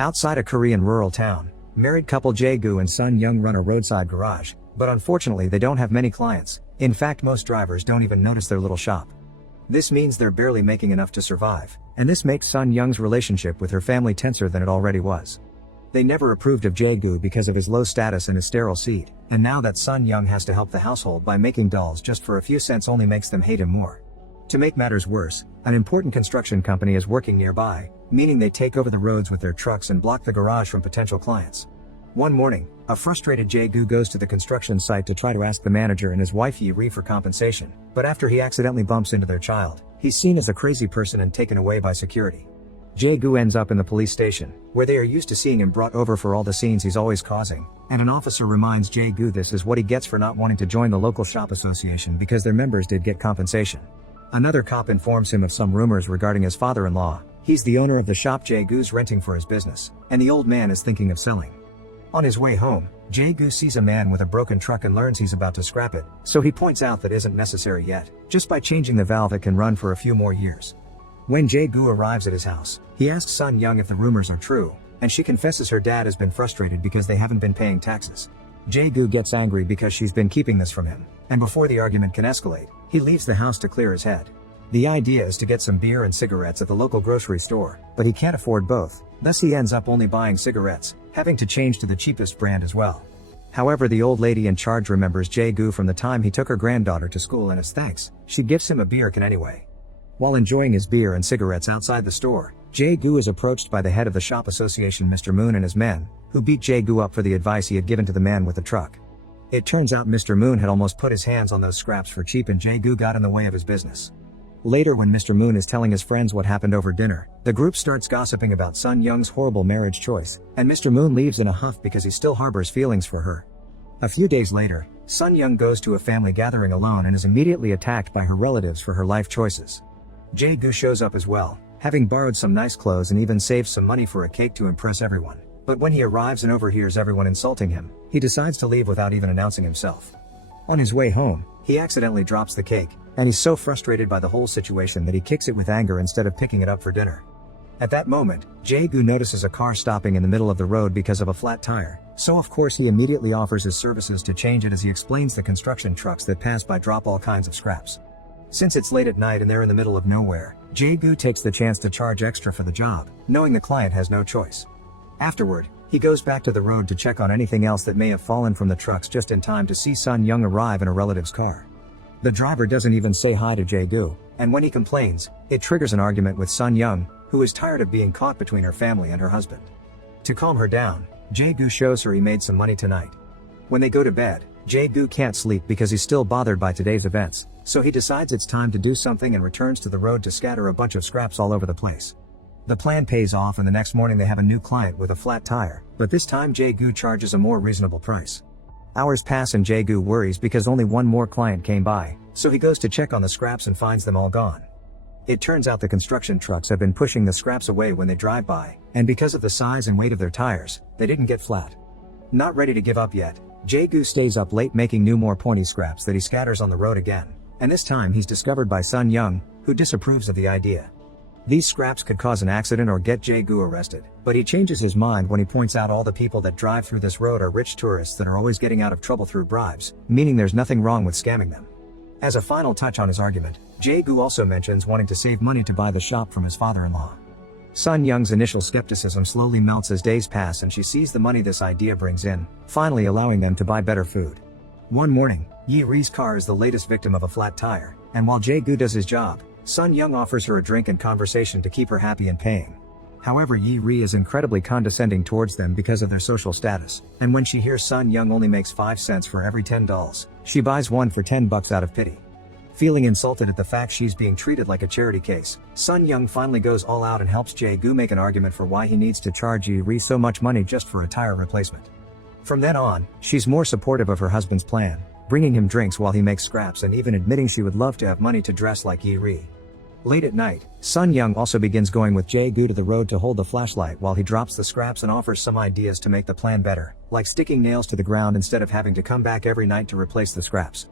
Outside a Korean rural town, married couple Jae-gu and Sun Young run a roadside garage, but unfortunately they don't have many clients. In fact, most drivers don't even notice their little shop. This means they're barely making enough to survive, and this makes Sun Young's relationship with her family tenser than it already was. They never approved of Jae-gu because of his low status and his sterile seed, and now that Sun Young has to help the household by making dolls just for a few cents only makes them hate him more. To make matters worse, an important construction company is working nearby, meaning they take over the roads with their trucks and block the garage from potential clients. One morning, a frustrated Jae-gu goes to the construction site to try to ask the manager and his wife Yi-ri for compensation, but after he accidentally bumps into their child, he's seen as a crazy person and taken away by security. Jae-gu ends up in the police station, where they are used to seeing him brought over for all the scenes he's always causing, and an officer reminds Jae-gu this is what he gets for not wanting to join the local shop association because their members did get compensation. Another cop informs him of some rumors regarding his father-in-law. He's the owner of the shop Jae-gu's renting for his business, and the old man is thinking of selling. On his way home, Jae-gu sees a man with a broken truck and learns he's about to scrap it, so he points out that isn't necessary yet. Just by changing the valve it can run for a few more years. When Jae-gu arrives at his house, he asks Sun Young if the rumors are true, and she confesses her dad has been frustrated because they haven't been paying taxes. Jae-gu gets angry because she's been keeping this from him, and before the argument can escalate, he leaves the house to clear his head. The idea is to get some beer and cigarettes at the local grocery store, but he can't afford both, thus he ends up only buying cigarettes, having to change to the cheapest brand as well. However, the old lady in charge remembers Jae-gu from the time he took her granddaughter to school, and as thanks, she gives him a beer can anyway. While enjoying his beer and cigarettes outside the store, Jae-gu is approached by the head of the shop association Mr. Moon and his men, who beat Jae-gu up for the advice he had given to the man with the truck. It turns out Mr. Moon had almost put his hands on those scraps for cheap and Jae-gu got in the way of his business. Later, when Mr. Moon is telling his friends what happened over dinner, the group starts gossiping about Sun Young's horrible marriage choice, and Mr. Moon leaves in a huff because he still harbors feelings for her. A few days later, Sun Young goes to a family gathering alone and is immediately attacked by her relatives for her life choices. Jae-gu shows up as well, having borrowed some nice clothes and even saved some money for a cake to impress everyone. But when he arrives and overhears everyone insulting him, he decides to leave without even announcing himself. On his way home, he accidentally drops the cake, and he's so frustrated by the whole situation that he kicks it with anger instead of picking it up for dinner. At that moment, Jae-gu notices a car stopping in the middle of the road because of a flat tire, so of course he immediately offers his services to change it as he explains the construction trucks that pass by drop all kinds of scraps. Since it's late at night and they're in the middle of nowhere, Jae-gu takes the chance to charge extra for the job, knowing the client has no choice. Afterward, he goes back to the road to check on anything else that may have fallen from the trucks just in time to see Sun Young arrive in a relative's car. The driver doesn't even say hi to Jae-gu, and when he complains, it triggers an argument with Sun Young, who is tired of being caught between her family and her husband. To calm her down, Jae-gu shows her he made some money tonight. When they go to bed, Jae-gu can't sleep because he's still bothered by today's events, so he decides it's time to do something and returns to the road to scatter a bunch of scraps all over the place. The plan pays off and the next morning they have a new client with a flat tire, but this time Jae-gu charges a more reasonable price. Hours pass and Jae-gu worries because only one more client came by, so he goes to check on the scraps and finds them all gone. It turns out the construction trucks have been pushing the scraps away when they drive by, and because of the size and weight of their tires, they didn't get flat. Not ready to give up yet, Jae-gu stays up late making more pointy scraps that he scatters on the road again, and this time he's discovered by Sun Young, who disapproves of the idea. These scraps could cause an accident or get Jae-gu arrested, but he changes his mind when he points out all the people that drive through this road are rich tourists that are always getting out of trouble through bribes, meaning there's nothing wrong with scamming them. As a final touch on his argument, Jae-gu also mentions wanting to save money to buy the shop from his father-in-law. Sun Young's initial skepticism slowly melts as days pass and she sees the money this idea brings in, finally allowing them to buy better food. One morning, Yi-ri's car is the latest victim of a flat tire, and while Jae-gu does his job, Sun Young offers her a drink and conversation to keep her happy and paying. However, Yi-ri is incredibly condescending towards them because of their social status, and when she hears Sun Young only makes 5 cents for every 10 dolls, she buys one for $10 out of pity. Feeling insulted at the fact she's being treated like a charity case, Sun Young finally goes all out and helps Jae-gu make an argument for why he needs to charge Yi-ri so much money just for a tire replacement. From then on, she's more supportive of her husband's plan, bringing him drinks while he makes scraps and even admitting she would love to have money to dress like Yi-ri. Late at night, Sun Young also begins going with Jae-gu to the road to hold the flashlight while he drops the scraps and offers some ideas to make the plan better, like sticking nails to the ground instead of having to come back every night to replace the scraps.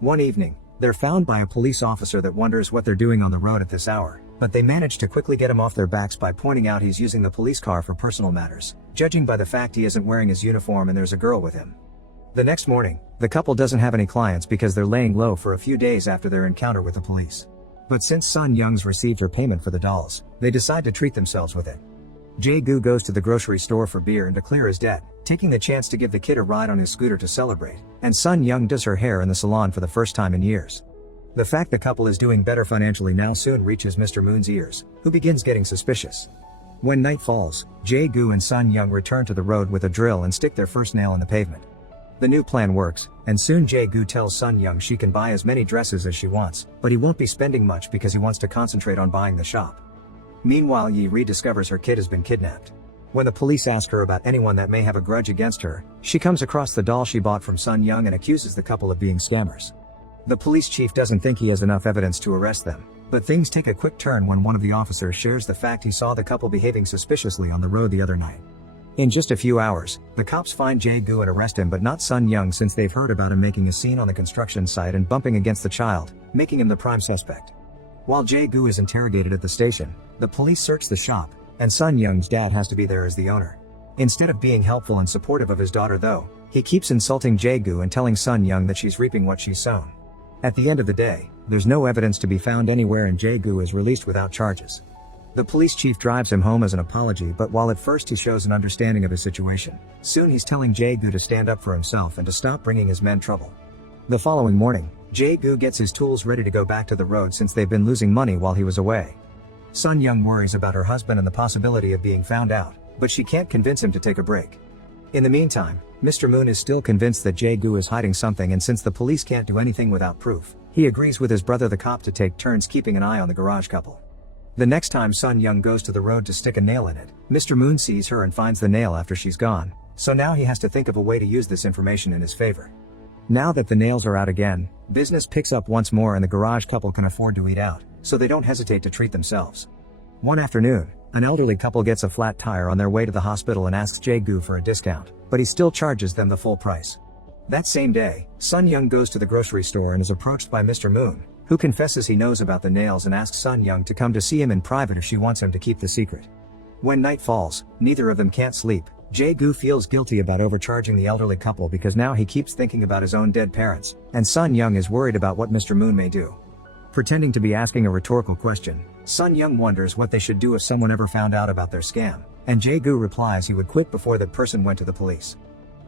One evening, They're found by a police officer that wonders what they're doing on the road at this hour, but they manage to quickly get him off their backs by pointing out he's using the police car for personal matters, judging by the fact he isn't wearing his uniform and there's a girl with him. The next morning, the couple doesn't have any clients because they're laying low for a few days after their encounter with the police. But since Sun Young's received her payment for the dolls, they decide to treat themselves with it. Jae-gu goes to the grocery store for beer and to clear his debt, taking the chance to give the kid a ride on his scooter to celebrate, and Sun Young does her hair in the salon for the first time in years. The fact the couple is doing better financially now soon reaches Mr. Moon's ears, who begins getting suspicious. When night falls, Jae-gu and Sun Young return to the road with a drill and stick their first nail in the pavement. The new plan works, and soon Jae-gu tells Sun Young she can buy as many dresses as she wants, but he won't be spending much because he wants to concentrate on buying the shop. Meanwhile, Yi rediscovers her kid has been kidnapped. When the police ask her about anyone that may have a grudge against her, she comes across the doll she bought from Sun Young and accuses the couple of being scammers. The police chief doesn't think he has enough evidence to arrest them, but things take a quick turn when one of the officers shares the fact he saw the couple behaving suspiciously on the road the other night. In just a few hours, the cops find Jae-gu and arrest him, but not Sun Young, since they've heard about him making a scene on the construction site and bumping against the child, making him the prime suspect. While Jae-gu is interrogated at the station, the police search the shop, and Sun Young's dad has to be there as the owner. Instead of being helpful and supportive of his daughter though, he keeps insulting Jae-gu and telling Sun Young that she's reaping what she's sown. At the end of the day, there's no evidence to be found anywhere and Jae-gu is released without charges. The police chief drives him home as an apology, but while at first he shows an understanding of his situation, soon he's telling Jae-gu to stand up for himself and to stop bringing his men trouble. The following morning, Jae-gu gets his tools ready to go back to the road since they've been losing money while he was away. Sun Young worries about her husband and the possibility of being found out, but she can't convince him to take a break. In the meantime, Mr. Moon is still convinced that Jae-gu is hiding something, and since the police can't do anything without proof, he agrees with his brother the cop to take turns keeping an eye on the garage couple. The next time Sun Young goes to the road to stick a nail in it, Mr. Moon sees her and finds the nail after she's gone, so now he has to think of a way to use this information in his favor. Now that the nails are out again, business picks up once more and the garage couple can afford to eat out, so they don't hesitate to treat themselves. One afternoon, an elderly couple gets a flat tire on their way to the hospital and asks Jae-gu for a discount, but he still charges them the full price. That same day, Sun Young goes to the grocery store and is approached by Mr. Moon, who confesses he knows about the nails and asks Sun Young to come to see him in private if she wants him to keep the secret. When night falls, neither of them can't sleep. Jae-gu feels guilty about overcharging the elderly couple because now he keeps thinking about his own dead parents, and Sun Young is worried about what Mr. Moon may do. Pretending to be asking a rhetorical question, Sun Young wonders what they should do if someone ever found out about their scam, and Jae-gu replies he would quit before that person went to the police.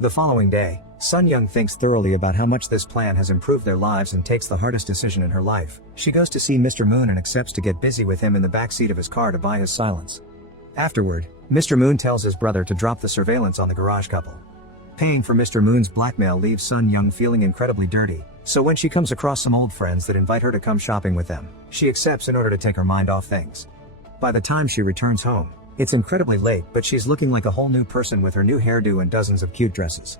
The following day, Sun Young thinks thoroughly about how much this plan has improved their lives and takes the hardest decision in her life. She goes to see Mr. Moon and accepts to get busy with him in the backseat of his car to buy his silence. Afterward, Mr. Moon tells his brother to drop the surveillance on the garage couple. Paying for Mr. Moon's blackmail leaves Sun Young feeling incredibly dirty, so when she comes across some old friends that invite her to come shopping with them, she accepts in order to take her mind off things. By the time she returns home, it's incredibly late, but she's looking like a whole new person with her new hairdo and dozens of cute dresses.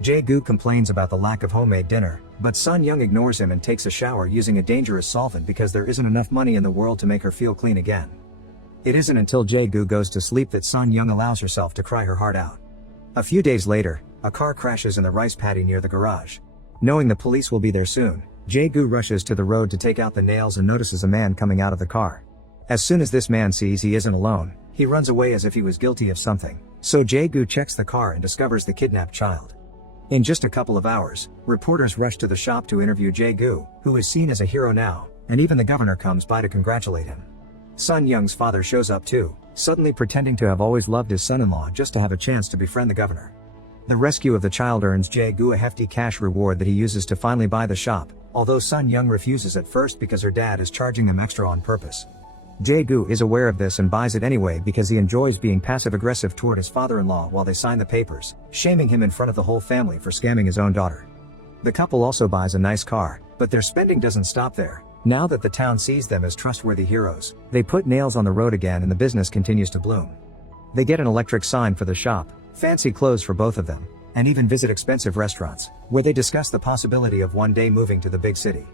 Jae-gu complains about the lack of homemade dinner, but Sun Young ignores him and takes a shower using a dangerous solvent because there isn't enough money in the world to make her feel clean again. It isn't until Jae-gu goes to sleep that Sun Young allows herself to cry her heart out. A few days later, a car crashes in the rice paddy near the garage. Knowing the police will be there soon, Jae-gu rushes to the road to take out the nails and notices a man coming out of the car. As soon as this man sees he isn't alone, he runs away as if he was guilty of something, so Jae-gu checks the car and discovers the kidnapped child. In just a couple of hours, reporters rush to the shop to interview Jae-gu, who is seen as a hero now, and even the governor comes by to congratulate him. Sun Young's father shows up too, suddenly pretending to have always loved his son-in-law just to have a chance to befriend the governor. The rescue of the child earns Jae-gu a hefty cash reward that he uses to finally buy the shop, although Sun Young refuses at first because her dad is charging them extra on purpose. Jae-gu is aware of this and buys it anyway because he enjoys being passive-aggressive toward his father-in-law while they sign the papers, shaming him in front of the whole family for scamming his own daughter. The couple also buys a nice car, but their spending doesn't stop there. Now that the town sees them as trustworthy heroes, they put nails on the road again and the business continues to bloom. They get an electric sign for the shop, fancy clothes for both of them, and even visit expensive restaurants, where they discuss the possibility of one day moving to the big city.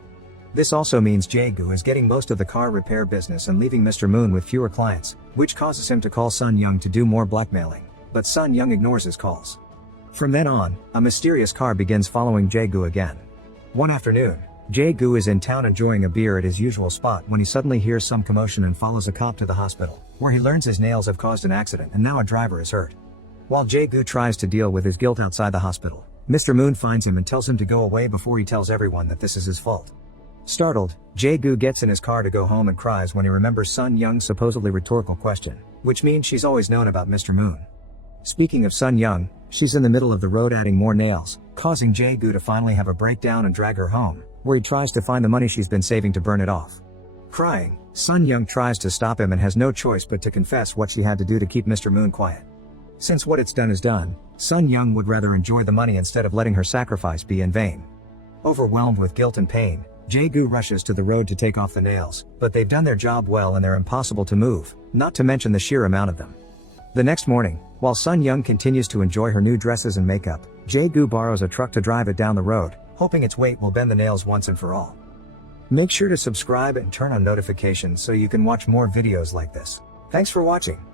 This also means Jae-gu is getting most of the car repair business and leaving Mr. Moon with fewer clients, which causes him to call Sun Young to do more blackmailing, but Sun Young ignores his calls. From then on, a mysterious car begins following Jae-gu again. One afternoon, Jae-gu is in town enjoying a beer at his usual spot when he suddenly hears some commotion and follows a cop to the hospital, where he learns his nails have caused an accident and now a driver is hurt. While Jae-gu tries to deal with his guilt outside the hospital, Mr. Moon finds him and tells him to go away before he tells everyone that this is his fault. Startled, Jae-gu gets in his car to go home and cries when he remembers Sun Young's supposedly rhetorical question, which means she's always known about Mr. Moon. Speaking of Sun Young, she's in the middle of the road adding more nails, causing Jae-gu to finally have a breakdown and drag her home, where he tries to find the money she's been saving to burn it off. Crying, Sun Young tries to stop him and has no choice but to confess what she had to do to keep Mr. Moon quiet. Since what it's done is done, Sun Young would rather enjoy the money instead of letting her sacrifice be in vain. Overwhelmed with guilt and pain, Jae-gu rushes to the road to take off the nails, but they've done their job well and they're impossible to move, not to mention the sheer amount of them. The next morning, while Sun Young continues to enjoy her new dresses and makeup, Jae-gu borrows a truck to drive it down the road, hoping its weight will bend the nails once and for all. Make sure to subscribe and turn on notifications so you can watch more videos like this. Thanks for watching.